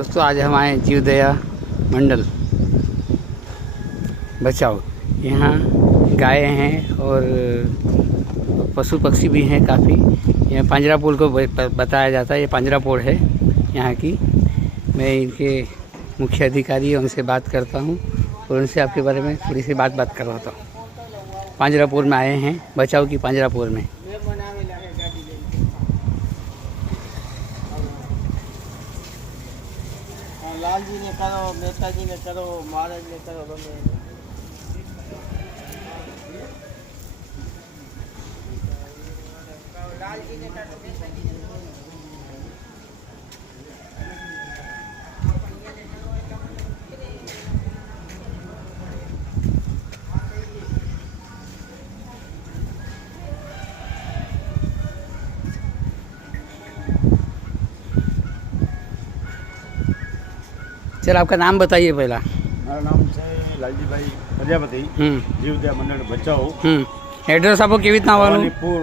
दोस्तों आज हम आए जीवदया मंडल बचाओ। यहाँ गाय हैं और पशु पक्षी भी हैं काफ़ी। यहाँ पांजरापोल को बताया जाता है, ये पांजरापोल है यहाँ की। मैं इनके मुख्य अधिकारी उनसे बात करता हूँ और उनसे आपके बारे में थोड़ी सी बात करवाता हूँ। पांजरापोल में आए हैं, बचाओ की पांजरापोल में। लाल जी ने करो, मेहता जी ने करो, महाराज ने करो, गમે लाल जी ने करो, मेहता जी ने चल आपका नाम बताइए पहला। મારું નામ છે લાલજીભાઈ પ્રજાપતિ, જીવદયા મંડળ ભચાઉ। એડ્રેસ આપો, કેવી રીતના આવવાનું? ભવાનીપુર,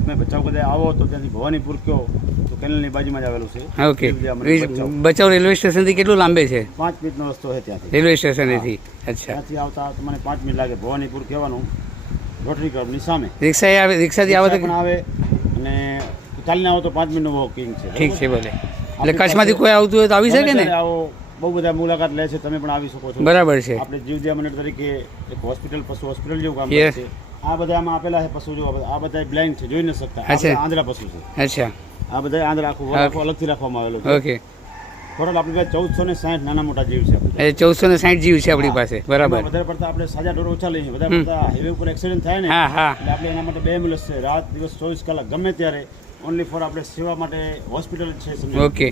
તમે ભચાઉ કદાચ આવો તો ત્યાંથી ભવાનીપુર કયો તો કેનલની બાજુમાં જ આવેલું છે। ઓકે, જીવદયા મંડળ ભચાઉ। બચાવ રેલવે સ્ટેશનથી કેટલું લાંબે છે? 5 મિનિટનો રસ્તો છે ત્યાંથી, રેલવે સ્ટેશનથી। અચ્છા, ત્યાંથી આવતા તમને 5 મિનિટ લાગે। ભવાનીપુર કહેવાનું, રોટરી ક્લબની સામે। રિક્ષાથી આવે તો પણ આવે અને ચાલીને આવો તો 5 મિનિટનું વોકિંગ છે। ઠીક છે, ભલે। એટલે કચ્છમાંથી કોઈ આવતું હોય તો આવી શકે ને? આવો, બહુ બધા મુલાકાત લે છે, તમે પણ આવી શકો છો। બરાબર છે। આપણે જીવદયા મંડળ તરીકે એક હોસ્પિટલ, પશુ હોસ્પિટલ જેવું કામ કરે છે। આ બધા આમાં આપેલા છે પશુ, જો આ બધા બ્લાઇન્ડ છે, જોઈ ન શકતા। આ આંધળા પશુ છે। અચ્છા, આ બધા આંધળા આખું અલગથી રાખવામાં આવેલું છે। ઓકે, ટોટલ આપણી પાસે 1460 નાના મોટા જીવ છે। 1460 જીવ છે આપણી પાસે, બરાબર। વધારે પડતા આપણે સાજા ઢોર ઓછા લઈએ, વધારે પડતા હાઈવે ઉપર એક્સિડન્ટ થાય ને, એટલે આપણે એના માટે 2 એમ્બ્યુલન્સ છે, રાત દિવસ 24 કલાક ગમે ત્યારે ઓનલી ફોર આપણે સેવા માટે હોસ્પિટલ છે, સમજો। ઓકે,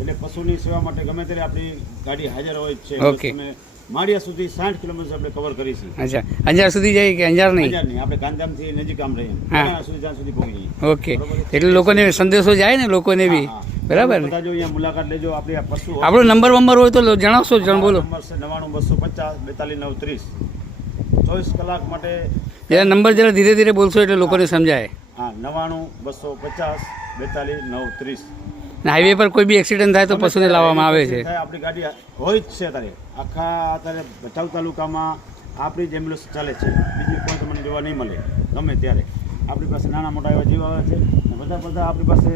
એટલે પશુની સેવા માટે ગમે ત્યારે આપણી ગાડી હાજર હોય છે। ઓકે, તમે માળિયા સુધી 60 કિલોમીટર આપણે કવર કરી છે। અચ્છા, અંજાર સુધી જાય કે અંજાર નહીં? અંજાર નહીં, આપણે ગાંધીધામથી નજીક આમ રહીએ, ત્યાં સુધી જ્યાં સુધી પહોંચી જઈએ। ઓકે, એટલે લોકોને સંદેશો જાય ને, લોકોને બી, બરાબર ને? બધા જો અહીંયા મુલાકાત લેજો। આપણી આ પશુ, આપણો નંબર હોય તો જણાવશો? બોલો। નંબર છે 99 250 42 930, 24 કલાક માટે। જરા નંબર જરા ધીરે ધીરે બોલશો એટલે લોકોને સમજાય। હા, 99 250 42 930। હાઈવે પર કોઈ બી એક્સિડન્ટ થાય તો પશુને લાવવામાં આવે છે। આપણી ગાડી હોય જ છે અત્યારે, અત્યારે ભચાઉ તાલુકામાં આપણી જ એમ્બ્યુલન્સ ચાલે છે, બીજી કોઈ તમને જોવા નહીં મળે। ગમે ત્યારે આપણી પાસે નાના મોટા એવા જીવ આવે છે, બધા આપણી પાસે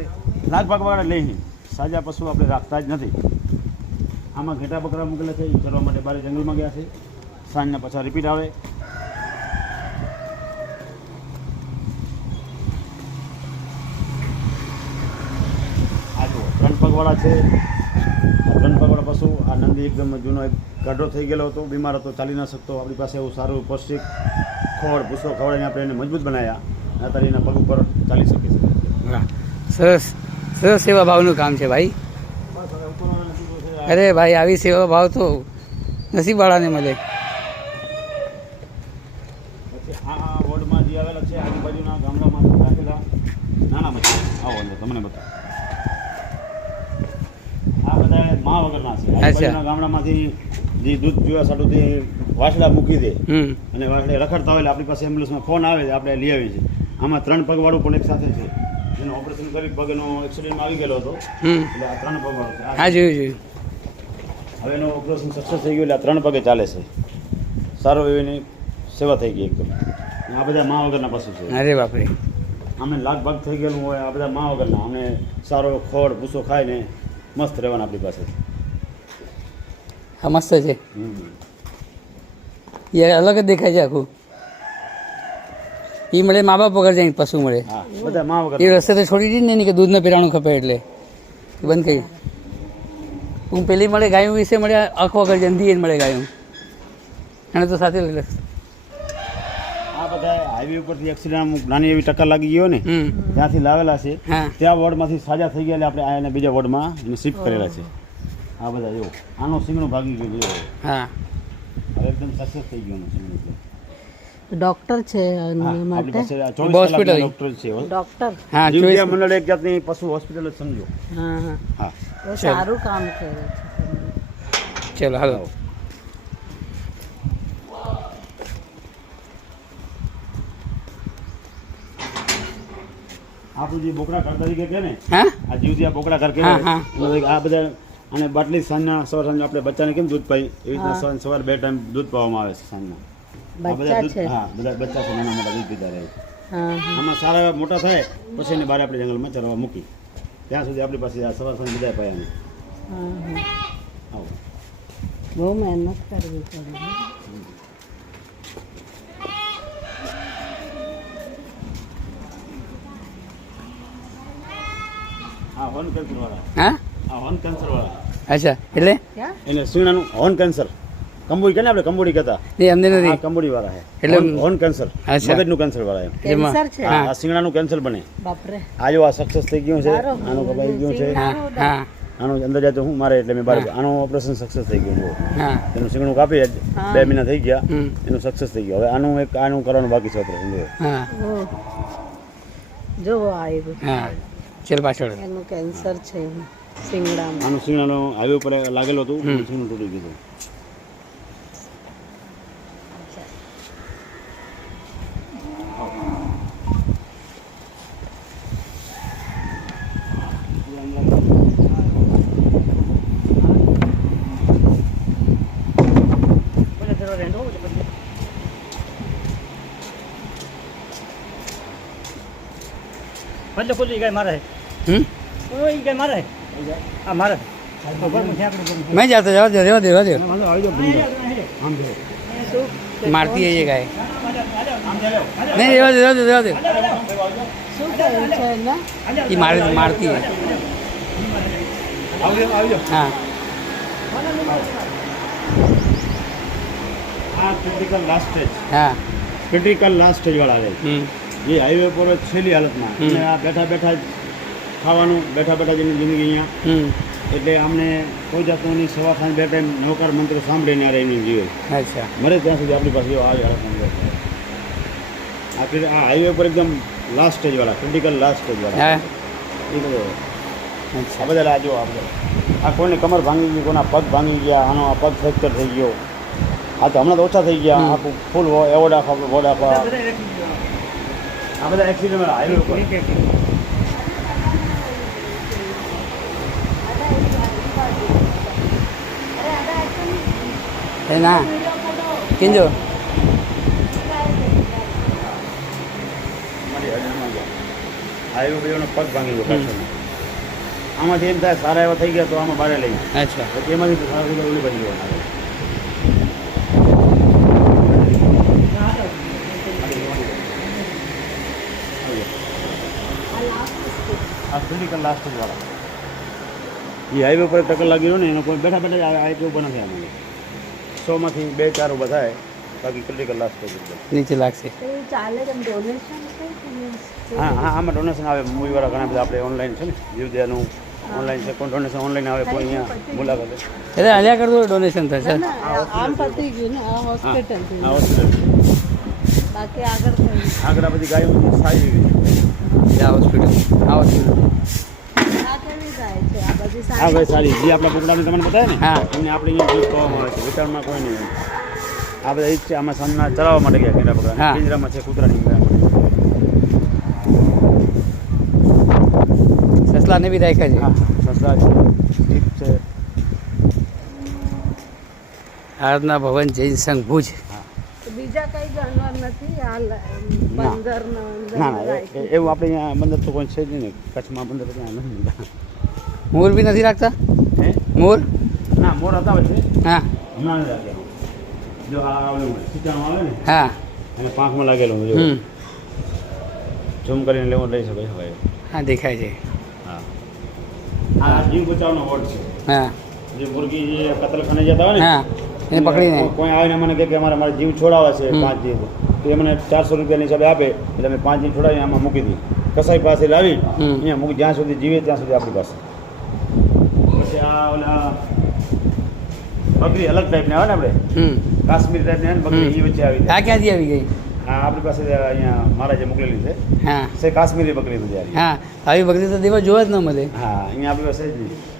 લાગભાગવાળા લઈને સાજા પશુ આપણે રાખતા જ નથી। આમાં ઘેટા બકરા મૂકેલા છે, એ ચરવા માટે બહાર જંગલમાં ગયા છે, સાંજના પાછા રિપીટ આવે। આ જુઓ 3 પગવાળા છે, આ 3 પગવાળા પશુ। આ નંદી એકદમ જૂનો એક ગાઢો થઈ ગયેલો હતો, બીમાર હતો, ચાલી ન શકતો। આપણી પાસે એવું સારું પૌષ્ટિક ખોળ ભૂસો ખવડાવીને આપણે એને મજબૂત બનાવ્યા, અત્યારે એના પગ ઉપર ચાલી શકે છે। વાહ, સરસ સરસ સેવા ભાવનું કામ છે ભાઈ। અરે ભાઈ, આવી સેવા ભાવ તો નસીબવાળાને મળે। પછી આ વોર્ડમાં જે આવેલા છે, આજુબાજુના ગામડામાં રાખેલા નાના મચ્છી, આવો અંદર તમને બતાવો। આ બધા મા વગરના છે, આજુબાજુના ગામડામાંથી જે દૂધ પીવા સાટુથી વાસડા મૂકી દે અને વાસડે રખડતા હોય એટલે આપણી પાસે એમ્બ્યુલન્સમાં ફોન આવે, આપણે લઈ આવીએ છીએ। આમાં 3 પગવાળું પણ એક સાથે છે, એનું ઓપરેશન કરી પગનો એક્સિડન્ટમાં આવી ગયેલો હતો, એટલે આ 3 પગવાળું છે। હા, જોયું। હવે એનું ઓપરેશન સક્સેસ થઈ ગયું, એટલે આ 3 પગે ચાલે છે। સારો એની સેવા થઈ ગઈ એકદમ। આ બધા મા વગરના પશુ છે। અરે બાપરે, અમે લાગભાગ થઈ ગયેલું હોય, આ બધા મા વગરના, અમને સારો ખોળ ભૂસો ખાઈને મસ્ત રહેવાના આપણી પાસે। હા, મસ્ત છે યાર, અલગ જ દેખાય છે આખું। એ મળે મા બાપ વગર જાય પશુ મળે। હા, બધા મા વગર। એ રસ્તે તો છોડી દીધી ને કે દૂધનું પીરાણું ખપે એટલે બંધ કરી। હું પેલી મળે ગાયું વિશે મળે આંખ વગર જંધી જ મળે ગાયું, એને તો સાથે લઈ લે। આ બધા હાઈવે ઉપરથી એક્સિડન્ટ નાની એવી ટક્કર લાગી ગયો ને, ત્યાંથી લાવેલા છે। ત્યાં વોર્ડમાંથી સાજા થઈ ગયા, એટલે આપણે આ બીજા વોર્ડમાં એને શિફ્ટ કરેલા છે। આ બધા જો આનો સિંગણું ભાગી ગયું, જો હા, હવે એકદમ સક્સેસ થઈ ગયું સિંગણું। ડોક્ટર છે માટે હોસ્પિટલ ડોક્ટર છે, ડોક્ટર। હા, જીવદયા મંડળ એક જાતની પશુ હોસ્પિટલ જ સમજો। હા, હા, સારું કામ કરે છે। ચલો હાલો। આપણું જે બોકડા ઘર તરીકે કે ને, હા, આ જીવદયા બોકડા ઘર કે, આ બધા અને બાટલી સાંજના સાંજ આપણે બચ્ચાને કેમ દૂધ પાઈ એવી રીતના સવારે 2 ટાઈમ દૂધ પાવામાં આવે છે સાંજના. આ બધા બચ્ચા છે હા બધા બચ્ચા છે નાના મોટા દૂધ પીતા રહે. હા આમાં સારા એવા મોટા થાય પછી એને બહાર આપણે જંગલમાં ચરવા મૂકી ત્યાં સુધી આપણી પાસે આ સવાર સાંજ બધા પાયા અમે. હા હા આવો બહુ મહેનત કરવી પડે. આ હોર્ન કેન્સર વાળા હા આ હોર્ન કેન્સર વાળા અચ્છા એટલે ક્યાં એને શીણાનું હોર્ન કેન્સર કંબોડી કે ને આપણે કંબોડી કહેતા એ અમને આ નથી કંબોડી વાળા છે એટલે હોર્ન કેન્સર અચ્છા. મગજનું કેન્સર વાળા એમ કેન્સર છે આ શીણાનું કેન્સર બને બાપરે આ જો આ સક્સેસ થઈ ગયું છે સારું. આનું કપાઈ ગયું છે હા હા આનું અંદર જાય તો હું મારે એટલે મેં બહાર આનું ઓપરેશન સક્સેસ થઈ ગયું જો હા એનું શીંગણું કાપી 2 મહિના થઈ ગયા હમ. એનું સક્સેસ થઈ ગયું હવે આનું કરવાનું બાકી છે ઓપરેશન જો હા ઓહ. જો આવ્યું હા ચલ પાછળ એનું કેન્સર છે શિંગડામાં. આનું શીંગણાનું હાઈવે ઉપર લાગેલું હતું શીંગણું તૂટી ગયું એટલે ખુલ્લી ગાય મારે હમ કોઈ ગાય મારે આ મારે मैं जाता जाओ दे दे दे दे આવી જાઓ આમ જો मारती है ये गाय नहीं रेवा दे रेवा दे रेवा दे શું થયું છે એને? ये मारती है આવી જાઓ हाँ આ ક્રિટિકલ લાસ્ટ સ્ટેજ हाँ ક્રિટિકલ લાસ્ટ સ્ટેજ વાળા છે એ હાઈવે પર જ છેલ્લી હાલતમાં અને આ બેઠા બેઠા જ ખાવાનું બેઠા બેઠા જેની જિંદગી અહીંયા એટલે અમને કોઈ જાતની સવાર સાંજ 2 ટાઈમ નવકાર મંત્ર સાંભળીને આ એની જીવે अच्छा મરે ત્યાં સુધી આપણી પાસે આવી હાલતમાં આ હાઈવે પર એકદમ લાસ્ટ સ્ટેજ વાળા ક્રિટિકલ લાસ્ટ સ્ટેજ વાળા हाँ એ બધો अच्छा આ બધા આ જો આપણે આ કોઈને કમર ભાંગી ગઈ કોઈના પગ ભાંગી ગયા આનો આ પગ ફ્રેક્ચર થઈ ગયો આ તો હમણાં તો ઓછા થઈ ગયા આખું ફૂલ એવોર્ડ આપો વોર્ડ આપો આ બધા એક્સિડન્ટ હાઈવે ઉપર है ना किंजो હાઈવે પર એનો પગ ભાંગી ગયો પાછળનો. આમાંથી એમ થાય સારા એવા થઈ ગયા તો આમાં બારે લઈ अच्छा પછી એમાંથી તો સારા બધા ઓલી બાજુ લેવાના આ ક્રિટિકલ લાસ્ટ વાળા એ હાઈવે પર ટક્કર લાગી રહ્યો ને એનો કોઈ બેઠા બેઠા આ એટલું ઊભા નથી આમાં 100 માંથી 2-4 ઊભા થાય બાકી ક્રિટિકલ લાસ્ટ થઈ ગયું नीचे लाग से તો એ ચાલે કેમ ડોનેશન છે કે હા હા આમાં ડોનેશન આવે મૂવીવાળા ઘણા બધા આપણે ઓનલાઈન છે ને જીવદયાનું ઓનલાઈન છે કોઈ ડોનેશન ઓનલાઈન આવે કોઈ અહીંયા મુલાકાતે अरे आलिया कर दो डोनेशन था सर આમ પતી ગયું ને આ હોસ્પિટલ આ હોસ્પિટલ બાકી આગળ થયું આગળ આ બધી ગાયો બધી સારી એવી जा हॉस्पिटल हाँ हॉस्पिटल આ કેવી ગાય છે આ બધી હા સારી ભાઈ સારી જે આપણા કુકડાને તમને બતાવે ને હા. એમને આપણે અહીંયા દૂધ પાવામાં આવે છે વિચારમાં કોઈ નહીં આ બધા ઈ જ છે આમાં સાંજના ચલાવવા માટે ગયા કેંડા પકડા હા. પિંજરામાં છે કૂતરાની ગયા ससला ने भी देखा जी હા સસરા છે જીપ છે आराधना भवन जैन संघ भुज તો બીજા કઈ જાનવર નથી આ બંદર ના ના એવું આપણે અહીંયા બંદર તો કોઈ છે જ નહીં ને કચ્છમાં બંદર તો ક્યાં નથી મળતા. मोर भी नहीं रखता હે मोर ના મોર હતા હોય છે हाँ હમણાં નથી રાખ્યા જો આ ઓલું સીટાણું આવે ને हाँ અને પાંખમાં લાગેલું જો ઝૂમ કરીને લેવું લઈ શકાય હવે हाँ दिखाई जी હા આ જીવ બચાવનો વોર્ડ છે हाँ જે મુરગી જે કતલખાને જતા હોય ને हाँ इन्हें पकड़ी नहीं કોઈ આવીને મને કહે કે અમારે જીવ છોડાવવા છે 5 દિવસ તો એ મને 400 રૂપિયાની હિસાબે આપે એટલે અમે 5 દિવસ છોડાવીને આમાં મૂકી દઈએ કસાઈ પાસે લાવી અહીંયા મૂકી જ્યાં સુધી જીવે ત્યાં સુધી આપણી પાસે પછી આ ઓલા બકરી અલગ ટાઈપની આવે ને આપણે કાશ્મીર ટાઈપની આવે ને બકરી એ વચ્ચે આવી आ क्या दिया अभी गई હા આપણી પાસે અહીંયા મારા જે મોકલેલી છે हाँ છે કાશ્મીરી બકરી તો જ્યારે हाँ अभी बकरी तो देवा जो न मले હા અહીંયા આપણી પાસે જ નહીં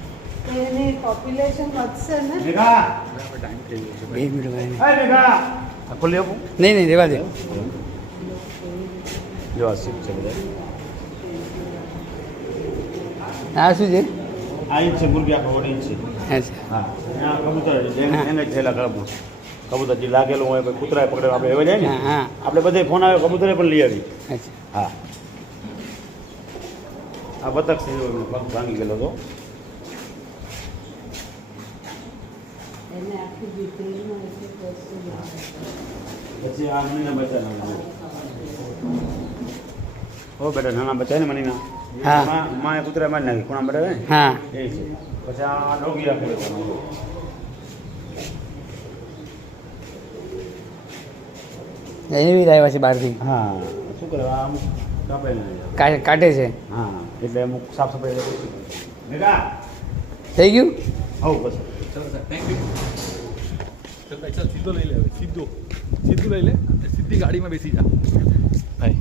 એની પોપ્યુલેશન વધશે ને મેઘા एक मिनट में હે મેઘા આ ખોલી આપું नहीं नहीं देवा दे જો આ સીપ છે બધા हाँ शू છે આ ઈ જ છે મુરગી આખો ઓડી છે અચ્છા હા ત્યાં કબૂતર હા. એને જ થયેલા ઘરમાં કબૂતર જે લાગેલું હોય પછી કૂતરાએ પકડે આપણે એવા જાય ને હા હા આપણે બધે ફોન આવે કબૂતરે પણ લઈ આવી અચ્છા હા આ બતક છે એનો પગ ભાંગી ગયેલો હતો એને આખી ડિટેલમાં એટલે કશું ના પછી આ મણીના બચ્ચા નાના હો બેટા નાના બચ્ચા ને મણીના હા. માં કૂતરા મારી નાખી ખૂણા બરાબર ને હા એ છે પછી આ ડોગી રાખેલો હતો એવી આવ્યા છે બહારથી હા શું કરે આ અમુક કાપેલા કાઢે છે હા એટલે અમુક સાફ સફાઈ બેટા થઈ ગયું આવું પછી ચલો સર થેન્ક યુ ચલ ભાઈ ચાલ સીધો લઈ લે હવે સીધું લઈ લે સીધી ગાડીમાં બેસી જા ભાઈ